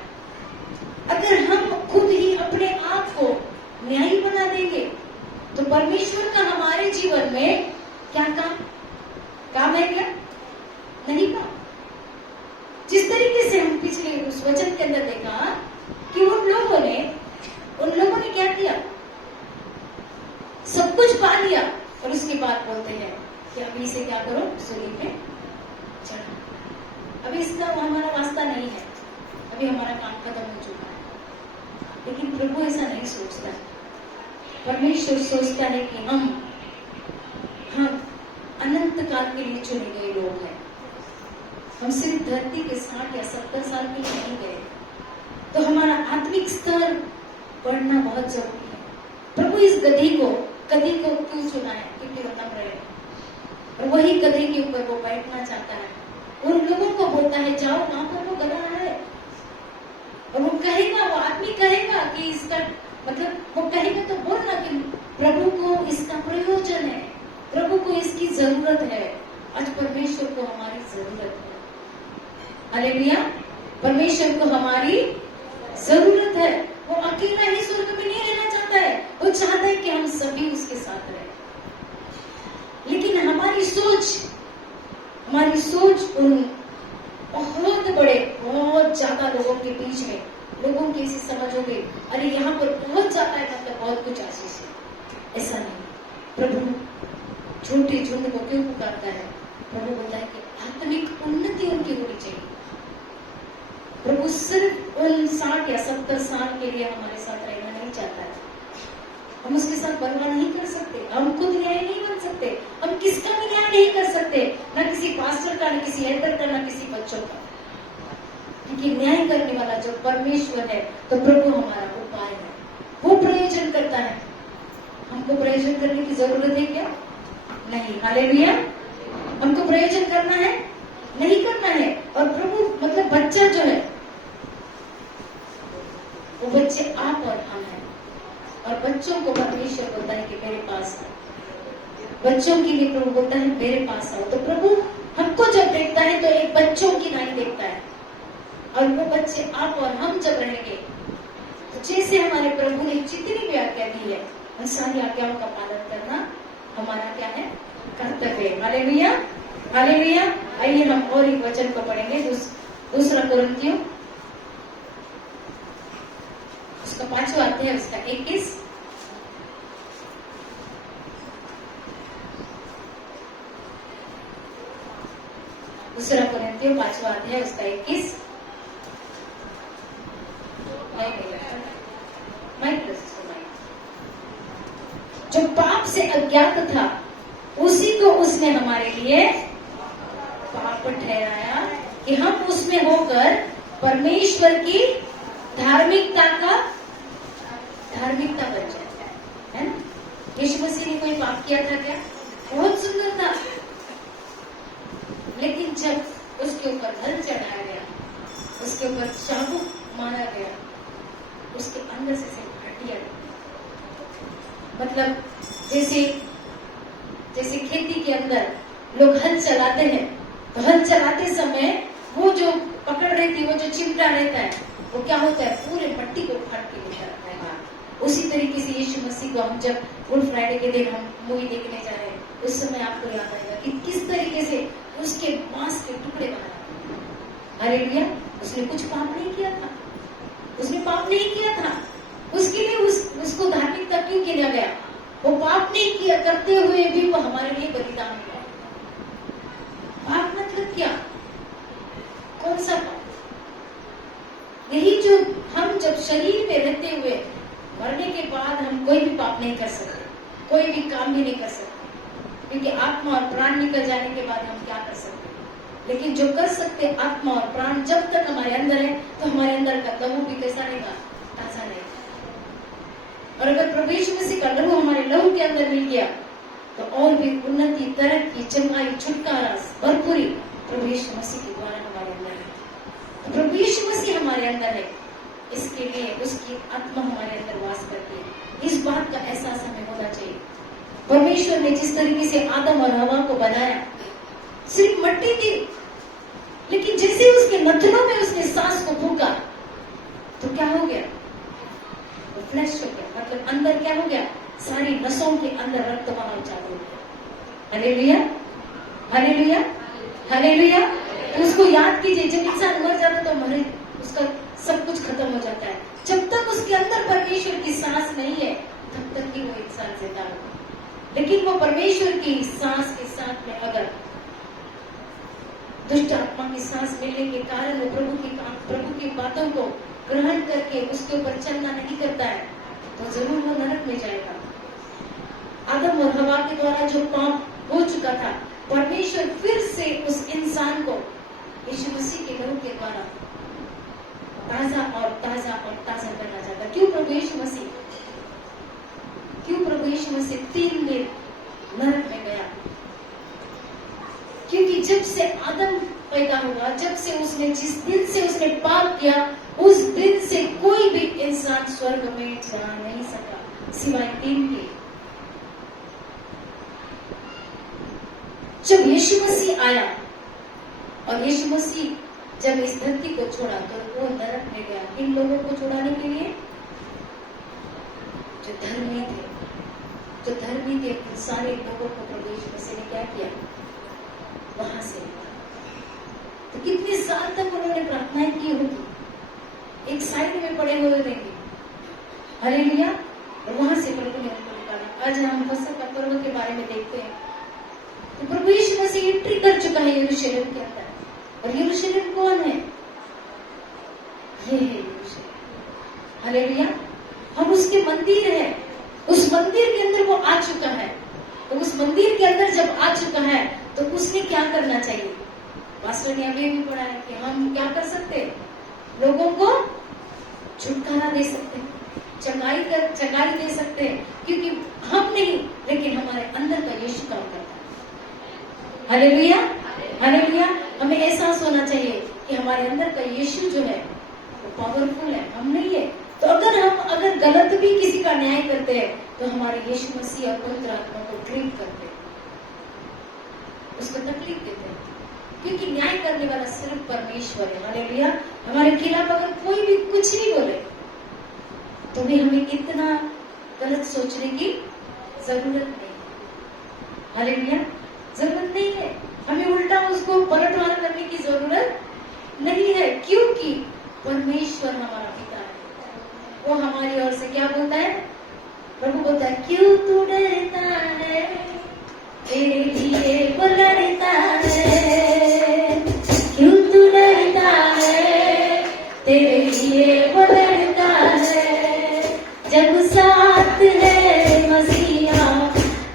अगर हम खुद ही अपने आप को न्यायी बना देंगे तो परमेश्वर का हमारे जीवन में क्या काम है? क्या नहीं काम। जिस तरीके से हम पिछले उस वचन के अंदर देखा कि उन लोगों ने क्या किया, सब कुछ पा लिया और उसके बाद बोलते हैं कि अभी इसे क्या करो, सूली पे चढ़ो। अभी इसका हमारा वास्ता नहीं है, अभी हमारा काम खत्म हो चुका है। लेकिन प्रभु ऐसा नहीं सोचता है। परमेश्वर सोचता है कि हम अनंत काल के लिए चुने गए लोग हैं। हम सिर्फ धरती के 60 या 70 साल के लिए नहीं गए, तो हमारा आत्मिक स्तर बढ़ना बहुत जरूरी है। प्रभु इस गधी को क्यों चुना है? क्योंकि वो नम्र है और वही गधे के ऊपर वो बैठना चाहता है। उन लोगों को बोलता है जाओ, वहां पर वो गधा है और वो कहेगा, वो आदमी कहेगा कि इसका मतलब, वो कहेगा तो बोलना कि प्रभु को इसका प्रयोजन है, प्रभु को इसकी जरूरत है। आज परमेश्वर को हमारी जरूरत है। हालेलुया। परमेश्वर को हमारी जरूरत है। वो अकेला ही स्वर्ग में नहीं रहना चाहता है, वो चाहता है कि हम सभी उसके साथ रहें। लेकिन हमारी सोच उन बहुत ज्यादा लोगों के बीच में लोगों की ऐसी समझ हो गई, अरे यहाँ पर बहुत ज्यादा है मतलब बहुत कुछ आशीष है। ऐसा नहीं। प्रभु छोटे झुंड को क्यों पुकारता है? प्रभु बोलता है कि आत्मिक उन्नति उनकी होनी चाहिए। प्रभु सिर्फ उन 60 या 70 साल के लिए हमारे साथ रहना नहीं चाहता है। हम उसके साथ बलवा नहीं कर सकते, हम खुद न्याय नहीं बन सकते, हम किसका भी न्याय नहीं कर सकते, न किसी पास्टर का, न किसी एल्डर का, न किसी बच्चों का। क्योंकि न्याय करने वाला जो परमेश्वर है, तो प्रभु हमारा उपाय है, वो प्रयोजन करता है। हमको प्रयोजन करने की जरूरत है क्या? नहीं। हालेलुया। हमको प्रयोजन करना है, नहीं करना है। और प्रभु मतलब बच्चा जो है वो बच्चे आप और हम हैं, और बच्चों को परमेश्वर बोलता है कि मेरे पास आओ। बच्चों के लिए प्रभु बोलता है मेरे पास आओ। तो प्रभु हमको जब देखता है तो एक बच्चों की नाई देखता है, और वो बच्चे आप और हम जब रहेंगे तो जैसे हमारे प्रभु ने जितनी भी आज्ञा दी है उन सारी आज्ञाओं का पालन करना हमारा क्या है, कर्तव्य। Hallelujah, hallelujah. आइए हम और एक वचन को पढ़ेंगे, दूसरा कुरिन्थियों उसका 5वां अध्याय उसका 21। दूसरा कुरिन्थियों 5वां अध्याय उसका 21। जो पाप से अज्ञात था उसी को उसने हमारे लिए पाप ठहराया कि हम उसमें होकर परमेश्वर की धार्मिकता बन जाए, है ना। यीशु मसीह ने कोई पाप किया था क्या? बहुत सुंदर था, लेकिन जब उसके ऊपर हल चढ़ाया गया, उसके ऊपर चाबुक मारा गया, उसके अंदर से हड्डियां, मतलब जैसे खेती के अंदर लोग हल चलाते हैं, तो हल चलाते समय वो जो पकड़ रहती है, वो जो चिमटा रहता है, वो क्या होता है, पूरे मट्टी को उखाड़ के लेकर आता है बाहर। उसी तरीके से यीशु मसीह को हम जब गुड फ्राइडे के दिन हम मूवी देखने जा रहे हैं, उस समय आपको याद आएगा कि किस तरीके से उसके मांस के टुकड़े बनाए। हालेलुया। उसने कुछ पाप नहीं किया था, उसने पाप नहीं किया था, उसके लिए उसको धार्मिकता क्यों किया गया? वो पाप नहीं किया करते हुए भी वो हमारे लिए बलिदान हुआ। पाप मतलब क्या? कौन सा पाप? यही जो हम जब शरीर में रहते हुए मरने के बाद हम कोई भी पाप नहीं कर सकते, कोई भी काम भी नहीं कर सकते, क्योंकि आत्मा और प्राण निकल जाने के बाद हम क्या कर सकते? लेकिन जो कर सकते आत्मा और प्राण जब तक हमारे अंदर है, तो हमारे अंदर का लहू भी कैसा रहेगा? ताजा रहेगा। और अगर प्रभु यीशु मसीह का लहू हमारे लहू के अंदर मिल गया तो और भी उन्नति, तरक्की, चंगाई, छुटकारा, भरपूरी प्रभु यीशु मसीह के द्वारा हमारे अंदर है। प्रभु यीशु मसीह हमारे अंदर है, इसके लिए उसकी आत्मा हमारे अंदर वास करती है। इस बात का एहसास हमें होना चाहिए। परमेश्वर ने जिस तरीके से आदम और हवा को बनाया, सिर्फ मट्टी थी, लेकिन जैसे उसके नथनों में उसने सांस को फूंका तो क्या हो गया? वो फ्लैश हो गया, मतलब अंदर क्या हो गया? सारी नसों के अंदर रक्त बहाव चालू हो गया। Hallelujah, hallelujah, hallelujah. उसको याद कीजिए, जब इंसान मर जाता तो मरे, उसका सब कुछ खत्म हो जाता है। जब तक उसके अंदर परमेश्वर की सांस नहीं है तब तक ही वो इंसान जिंदा होगा। लेकिन वो परमेश्वर की सांस के साथ में अगर दुष्ट आत्मा की सांस मिलने के कारण वो प्रभु की बातों को ग्रहण करके उसके ऊपर चलना नहीं करता है, तो जरूर वो नरक में जाएगा। आदम और हवा के द्वारा जो पाप हो चुका था, परमेश्वर फिर से उस इंसान को यीशु मसीह के लहू के द्वारा ताजा और ताजा और ताजा करना चाहता। क्यों प्रभु यीशु मसीह 3 दिन नरक में गया? क्योंकि जब से आदम पैदा हुआ, जब से उसने जिस दिन से उसने पाप किया, उस दिन से कोई भी इंसान स्वर्ग में जा नहीं सका सिवाय 3 के। जब यीशु मसीह आया और यीशु मसीह जब इस धरती को छोड़ा तो वो नरक में गया। इन लोगों को छुड़ाने के लिए जो धर्मी थे उन सारे लोगों को प्रभु यीशु मसीह ने क्या किया? वहां से। तो कितने साल तक उन्होंने प्रार्थनाएं की होगी, एक साइड में पड़े हुए रहेंगे। हालेलुया। और वहां से प्रभु ने उनको निकाला। आज हम फसह का पर्व के बारे में देखते हैं, तो प्रभु यीशु मसीह एंट्री कर चुका है यरूशलेम के अंदर। और यरूशलेम कौन है? ये है यरूशलेम। हालेलुया। हम उसके मंदिर है, उस मंदिर के अंदर वो आ चुका है। तो उस मंदिर के अंदर जब आ चुका है तो उसने क्या करना चाहिए? पास्टर ने अभी भी पढ़ा है कि हम क्या कर सकते हैं? लोगों को छुटकारा दे सकते हैं, चंगाई दे सकते हैं, क्योंकि हम नहीं लेकिन हमारे अंदर का यीशु काम करता है। Hallelujah, hallelujah. हमें एहसास होना चाहिए कि हमारे अंदर का यीशु जो है वो पावरफुल है, हम नहीं है। तो अगर गलत भी किसी का न्याय करते हैं तो हमारे यीशु मसीह और पवित्र आत्मा को ट्रीट करते हैं, उसको तकलीफ देते हैं, क्योंकि न्याय करने वाला सिर्फ परमेश्वर है। हालेलुया। हमारे खिलाफ अगर कोई भी कुछ भी बोले तो भी हमें इतना गलत सोचने की जरूरत नहीं है। हालेलुया, जरूरत नहीं है। हमें उल्टा उसको पलटवार करने की जरूरत नहीं है, क्योंकि परमेश्वर हमारा पिता है। वो हमारी ओर से क्या बोलता है? प्रभु बोलता है, क्यों तू डरता है, तेरे लिए वो लड़ता है। क्यों तू डरता है, तेरे लिए वो लड़ता है। जब साथ है मसीहा,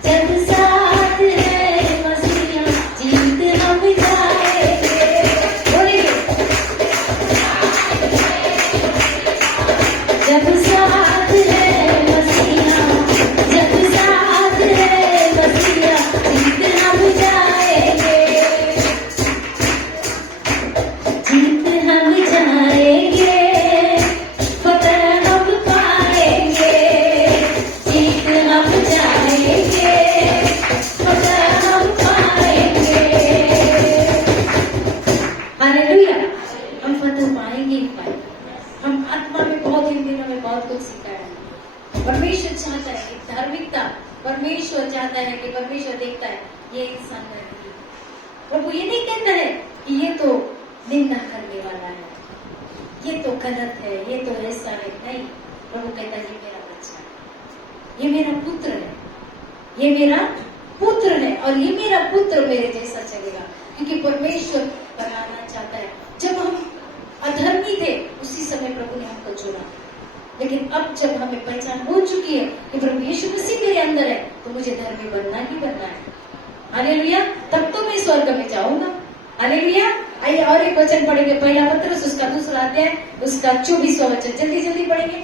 जब साथ है मसीहा, जीत हम जाएंगे। बोलिए, जब साथ है मसीहा, जब साथ है मसीहा, जीत हम जाएंगे, जीत हम जाएंगे, फतह हम पाएंगे, जीत हम जाएंगे, फतह हम पाएंगे। हालेलुया, हम फतह पाएंगे ही पाएंगे। हम आत्मा में बहुत इन दिनों में बहुत कुछ सीखा है। परमेश्वर चाहता है कि धार्मिकता, परमेश्वर चाहता है कि परमेश्वर देखता है ये इंसान नहीं। प्रभु ये नहीं कहता है कि ये तो निंदा करने वाला है, ये तो गलत है, ये तो ऐसा है। नहीं, प्रभु कहता है ये मेरा बच्चा है, ये मेरा पुत्र है, ये मेरा पुत्र है, और ये मेरा पुत्र मेरे जैसा चलेगा, क्योंकि परमेश्वर बनाना चाहता है। जब हम अधर्मी थे उसी समय प्रभु ने हमको चुना, लेकिन अब जब हमें पहचान हो चुकी है कि प्रभु यीशु मसीह मेरे अंदर है तो मुझे धर्मी बनना ही बनना है। हालेलुया, तब तो मैं स्वर्ग में जाऊंगा। हालेलुया। आइए और एक वचन पढ़ेंगे, पहला पत्रस उसका 2 अध्याय उसका 24वां वचन, जल्दी जल्दी पढ़ेंगे।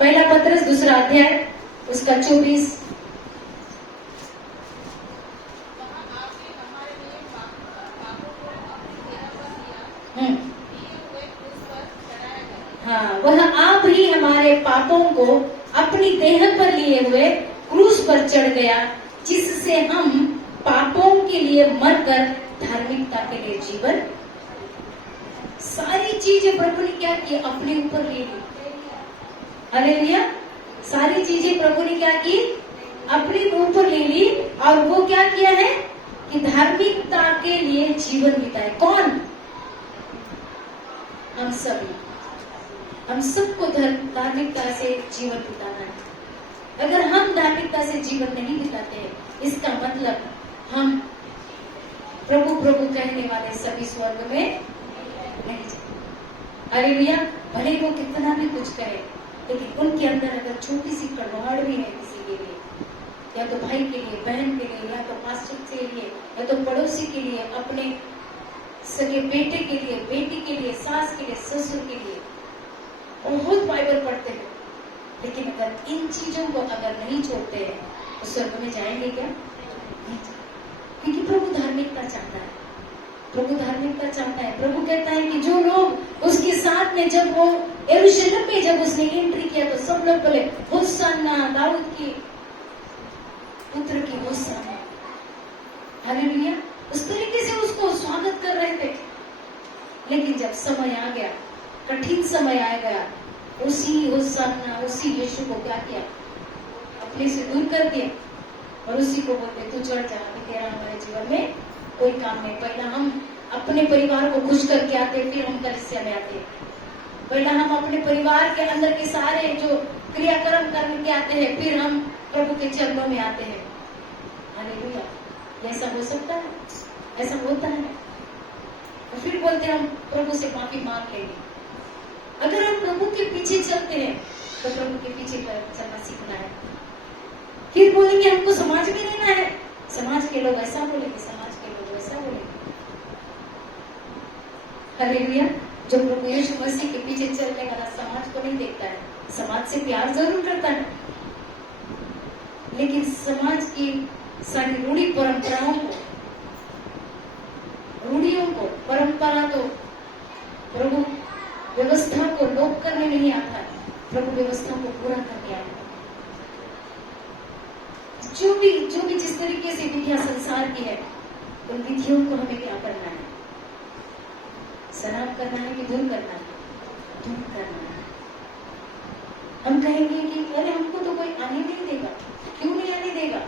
पहला पत्रस 2 अध्याय उसका 24। हाँ, वह आप ही हमारे पापों को अपनी देह पर लिए हुए क्रूस पर चढ़ गया, जिससे हम पापों के लिए मरकर धार्मिकता के लिए जीवन। सारी चीजें प्रभु ने क्या की? अपने ऊपर ले ली। हालेलुया, सारी चीजें प्रभु ने क्या की? अपने ऊपर ले ली। और वो क्या किया है कि धार्मिकता के लिए जीवन बिताए। कौन? हम सभी, हम सबको धार्मिकता से जीवन बिताना है। अगर हम धार्मिकता से जीवन नहीं बिताते हैं, इसका मतलब हम प्रभु प्रभु कहने वाले सभी स्वर्ग में नहीं जाएंगे। हालेलुया। भले वो कितना भी कुछ कहे, लेकिन उनके अंदर अगर छोटी सी कड़वाहट भी है किसी के लिए, या तो भाई के लिए, बहन के लिए, या तो पास्टर के लिए, या तो पड़ोसी के लिए, अपने सगे बेटे के लिए, बेटी के लिए, सास के लिए, ससुर के लिए, बहुत बाइबल पढ़ते हैं, लेकिन अगर इन चीजों को अगर नहीं छोड़ते हैं तो स्वर्ग में जाएंगे क्या? नहीं जाएंगे। क्योंकि प्रभु धार्मिकता चाहता है, प्रभु धार्मिकता चाहता है। प्रभु कहता है कि जो लोग उसके साथ में, जब वो यरूशलेम में जब उसने एंट्री किया तो सब लोग बोले होशाना, दाऊद की पुत्र की होशाना। हालेलुया। उस तरीके से उसको स्वागत कर रहे थे। लेकिन जब समय आ गया, कठिन समय आ गया, उसी होशाना, उसी यीशु को क्या किया? अपने से दूर कर दिया, और उसी को बोलते तू चढ़ जा, अभी तेरा हमारे जीवन में कोई काम नहीं। पहला हम अपने परिवार को खुश करके आते, फिर हम कलीसिया में आते। पहला हम अपने परिवार के अंदर के सारे जो क्रियाक्रम करके आते हैं, फिर हम प्रभु के चरणों में आते हैं। हालेलुया। ऐसा हो सकता है? ऐसा होता है? और फिर बोलते हम प्रभु से माफी मांग लेंगे। अगर हम प्रभु के पीछे चलते हैं तो प्रभु के पीछे चलना सीखना है। फिर बोलेंगे हमको समाज में रहना है, समाज के लोग ऐसा बोलेंगे, समाज के लोग वैसा बोलेंगे। हालेलुया। जो प्रभु यीशु मसीह के पीछे चलने वाला समाज को नहीं देखता है, समाज से प्यार जरूर करता है, लेकिन समाज की सारी रूढ़ी परंपराओं को, रूढ़ियों को, परंपरा तो प्रभु व्यवस्था को लोप करने नहीं आता, प्रभु व्यवस्था को पूरा करके आता। जो भी जिस तरीके से विधियां संसार की है, उन विधियों को हमें क्या करना है? शराब करना है कि दूर करना है? दूर करना है। हम कहेंगे कि अरे हमको तो कोई आने नहीं देगा। क्यों नहीं आने देगा?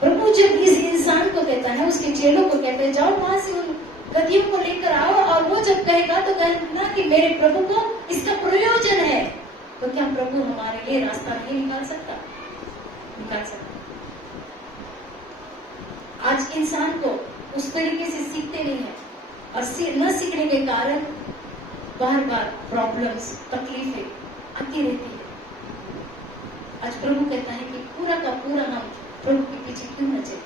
प्रभु जब इस इंसान को कहता है, उसके चेलों को कहते हैं जाओ वहां से उन गद्दियों को लेकर आओ, और वो जब कहेगा तो कहना कि मेरे प्रभु को इसका प्रयोजन है, तो क्या प्रभु हमारे लिए रास्ता नहीं निकाल सकता? निकाल सकता। आज इंसान को उस तरीके से सीखते नहीं है, और न सीखने के कारण बार बार प्रॉब्लम्स, तकलीफें आती रहती है। आज प्रभु कहता है कि पूरा का पूरा हम प्रभु के पीछे क्यों न चले?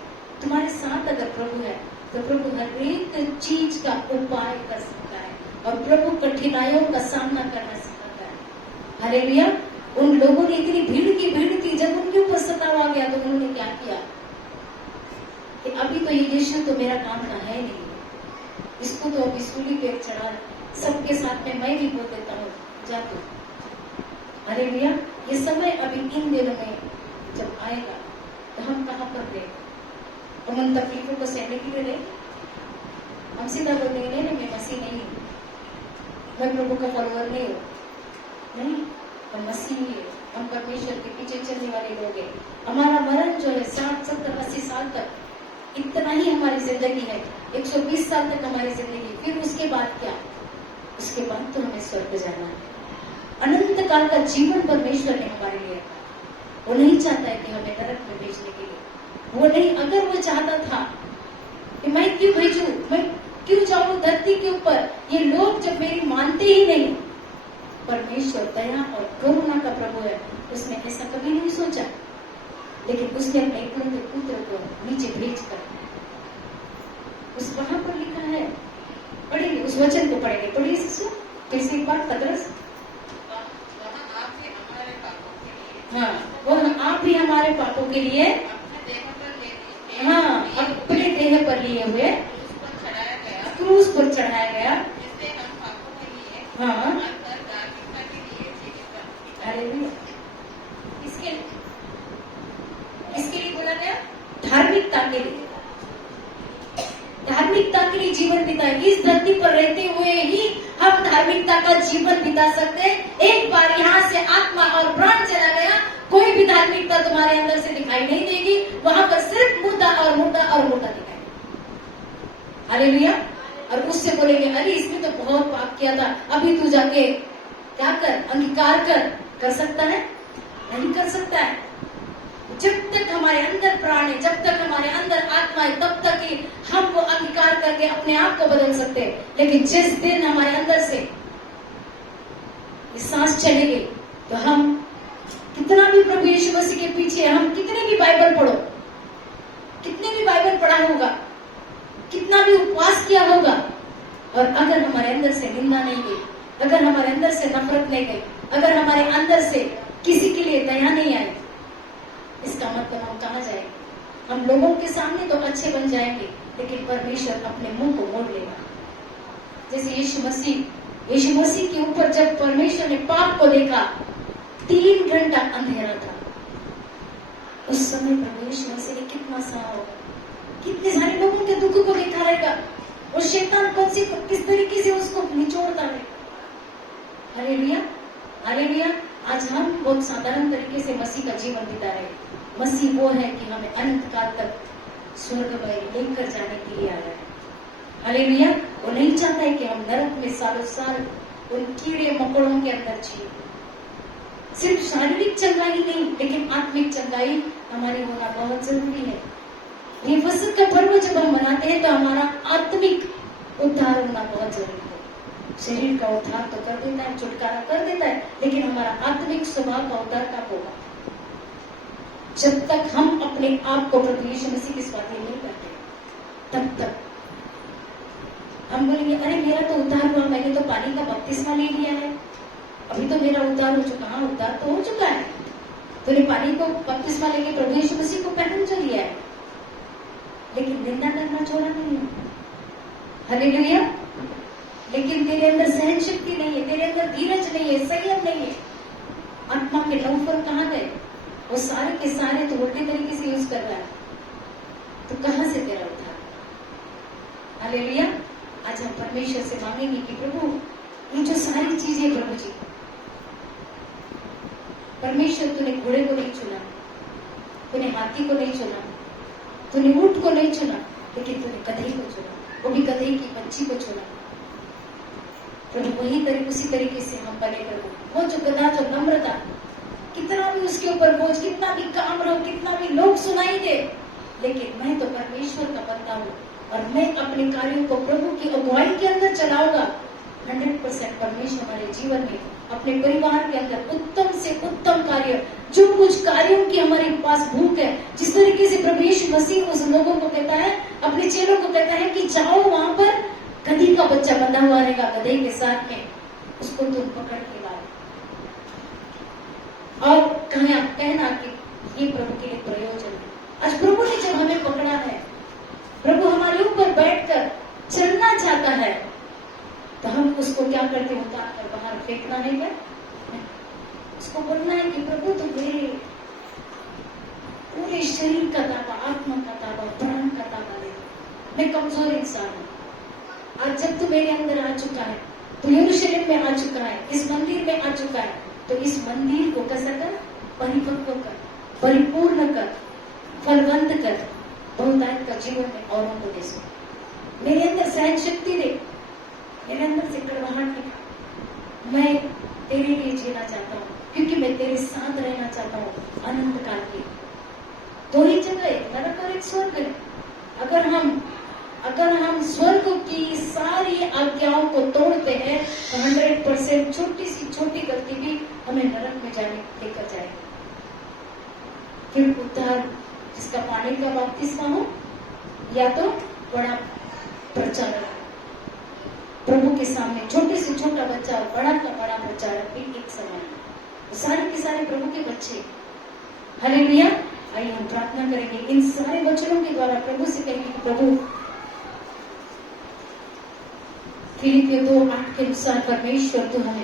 तुम्हारे साथ अगर प्रभु है तो प्रभु हर एक चीज का उपाय कर सकता है, और प्रभु कठिनाइयों का सामना करना सिखाता है। हालेलुया। उन लोगों ने इतनी भीड़ की भीड़ थी, जब उनके ऊपर सताव आ गया तो उन्होंने क्या किया कि अभी तो ये यीशु तो मेरा काम का है नहीं, इसको तो अभी सूली पे चढ़ा, सबके साथ में मैं भी बोल देता हूँ, जा तू। अरे भैया, ये समय अभी इन दिनों में जब आएगा तो हम कहाँ पर रहे? हम उन तकलीफों को सहने के लिए रहे? हम सीधा बोल देंगे नहीं, मैं मसीह नहीं हूँ, मैं प्रभु का फॉलोअर नहीं हूँ। नहीं, हम मसीह ही है, हम परमेश्वर के पीछे चलने वाले लोग हैं। हमारा मरण जो है 60, 70, 80 साल तक, इतना ही हमारी जिंदगी है। 120 साल तक हमारी जिंदगी, फिर उसके बाद क्या? उसके बाद तो हमें स्वर्ग जाना है। अनंत काल का जीवन परमेश्वर ने हमारे लिए रखा। वो नहीं चाहता है कि हमें नरक में भेजने के लिए। वो नहीं, अगर वो चाहता था कि मैं क्यों भेजूं, मैं क्यों जाऊं धरती के ऊपर, ये लोग जब मेरी मानते ही नहीं। परमेश्वर दया और करुणा का प्रभु है, उसने ऐसा कभी नहीं सोचा, लेकिन उसने अपने इकलौते पुत्र को नीचे भेजकर, उस वहां पर लिखा है, पढ़ेंगे उस वचन को, पढ़ेंगे, पढ़िए शिशु फिर से एक बार तदरस। हाँ, वो आप ही हमारे पापों के लिए, हाँ, अपने देह पर लिए हुए क्रूस पर चढ़ाया गया। हाँ, अरे इसके लिए बोला गया धार्मिकता के लिए, धार्मिकता के लिए जीवन बिताए। इस धरती पर रहते हुए ही हम धार्मिकता का जीवन बिता सकते हैं। एक बार यहाँ से आत्मा और प्राण चला गया, कोई भी धार्मिकता तुम्हारे अंदर से दिखाई नहीं देगी। वहां पर सिर्फ मुर्दा और मुर्दा और मुर्दा दिखाई। हालेलुया। और उससे बोलेंगे अरे इसने तो बहुत पाप किया था, अभी तू जाके क्या कर, अंगीकार कर सकता है? नहीं कर सकता है। जब तक हमारे अंदर प्राण है, जब तक हमारे अंदर आत्मा है, तब तक ही हम वो अंगीकार करके अपने आप को बदल सकते हैं। लेकिन जिस दिन हमारे अंदर से सांस चली गई, तो हम कितना भी प्रभु यीशु मसीह के पीछे, हम कितने भी बाइबल पढ़ो, कितने भी बाइबल पढ़ा होगा, कितना भी उपवास किया होगा, और अगर हमारे अंदर से निंदा नहीं गई, अगर हमारे अंदर से नफरत नहीं गई, अगर हमारे अंदर से किसी के लिए दया नहीं आई, इसका मतलब हम कहाँ जाएंगे? हम लोगों के सामने तो अच्छे बन जाएंगे, लेकिन परमेश्वर अपने मुंह को मोड़ लेगा। जैसे यीशु मसीह के ऊपर जब परमेश्वर ने पाप को देखा, 3 घंटा अंधेरा था। उस समय प्रभु यीशु मसीह ने कितना सहा होगा, कितने सारे लोगों के दुख को देखा रहेगा, और शैतान किस तरीके से उसको निचोड़ता रहेगा। Hallelujah, hallelujah. आज हम बहुत साधारण तरीके से मसीह का जीवन बिता रहे हैं। मसीह वो है कि हमें अनंत काल तक स्वर्ग में लेकर जाने के लिए आया है। हालेलुया। वो नहीं चाहता है कि हम नरक में सालों साल उन कीड़े मकोड़ों के अंदर जिए। सिर्फ शारीरिक चंगाई नहीं, लेकिन आत्मिक चंगाई हमारी होना बहुत जरूरी है। ये फसह का पर्व जब हम मनाते हैं तो हमारा आत्मिक उद्धार होना बहुत जरूरी है। शरीर का उद्धार तो कर देता है, छुटकारा कर देता है, लेकिन हमारा आत्मिक स्वभाव का उद्धार कब होगा? जब तक हम अपने आप को प्रभु यीशु मसीह के स्वाधीन नहीं करते, तब तक हम बोलेंगे अरे मेरा तो उद्धार हुआ, मैंने तो पानी का बपतिस्मा ले लिया है, अभी तो मेरा उद्धार हो चुका। हाँ, उद्धार तो हो चुका है, तूने पानी को बपतिस्मा लेके प्रभु यीशु मसीह को पहन जो लिया है, लेकिन निंदा करना छोड़ा नहीं है। हालेलुया। लेकिन तेरे अंदर सहन शक्ति नहीं है, तेरे अंदर धीरज नहीं है, संयम नहीं है। आत्मा के नौकर कहाँ गए? वो सारे के सारे तो उल्टे तरीके से यूज कर रहा है, तो कहां से तेरा उद्धार? हालेलुया। आज हम परमेश्वर से मांगेंगे कि प्रभु ये जो सारी चीजें, प्रभु जी परमेश्वर तूने घोड़े को नहीं चुना, तूने हाथी को नहीं चुना, तूने ऊंट को नहीं चुना, लेकिन तूने गधे को चुना, वो भी गधे की बच्ची को चुना। प्रभु वही उसी तरीके से हम बने प्रभु। वो जो गधा, जो नम्रता, कितना भी उसके ऊपर बोझ, कितना भी काम रहो, कितना भी लोग सुनाई दे, लेकिन मैं तो परमेश्वर का बंदा हूँ और मैं अपने कार्यों को प्रभु की अगुवाई के अंदर चलाऊंगा। 100% परमेश्वर हमारे जीवन में, अपने परिवार के अंदर उत्तम से उत्तम कार्य, जो कुछ कार्यों की हमारे पास भूख है, जिस तरीके से प्रभु यीशु मसीह उस लोगों को कहता है, अपने चेलों को कहता है कि जाओ वहां पर गधी का बच्चा बंधा हुआ रहेगा गधे के साथ में, उसको तुम पकड़ के लाओ और कहना कि ये प्रभु के लिए प्रयोजन है। आज प्रभु ने जब हमें पकड़ा है, प्रभु हमारे ऊपर बैठकर चलना चाहता है, तो हम उसको क्या करते, उतार कर बाहर फेंकना नहीं है, उसको बोलना है कि प्रभु तो मेरे पूरे शरीर का ताबा, आत्मा का ताबा, प्राण का ताबा ले। मैं कमजोर इंसान हूँ। आज जब तू मेरे अंदर आ चुका है, तू यरूशलेम में आ चुका है, इस मंदिर में आ चुका है, तो इस मंदिर को कैसा कर, परिपक्व कर, परिपूर्ण कर, फलवंत कर, बहुतायत का जीवन में औरों को दे सके। मेरे अंदर सहन शक्ति दे, मेरे अंदर से कड़वाहट निकाल। मैं तेरे लिए जीना चाहता हूँ, क्योंकि मैं तेरे साथ रहना चाहता हूँ अनंत काल की। दो ही जगह है, नरक और एक स्वर्ग है। अगर हम स्वर्ग की सारी आज्ञाओं को तोड़ते हैं तो 100% छोटी सी छोटी गलती भी हमें नरक में जाने लेकर जाएगी। फिर उद्धार जिसका पानी का बपतिस्मा हो, या तो बड़ा प्रचारक, प्रभु के सामने छोटे से छोटा बच्चा और बड़ा का बड़ा प्रचारक भी एक समान है, सारे के सारे प्रभु के बच्चे। हालेलुया। आइए हम प्रार्थना करेंगे, इन सारे वचनों के द्वारा प्रभु से कहेंगे कि प्रभु फिलिपियों 2:8 के अनुसार परमेश्वर तू हमें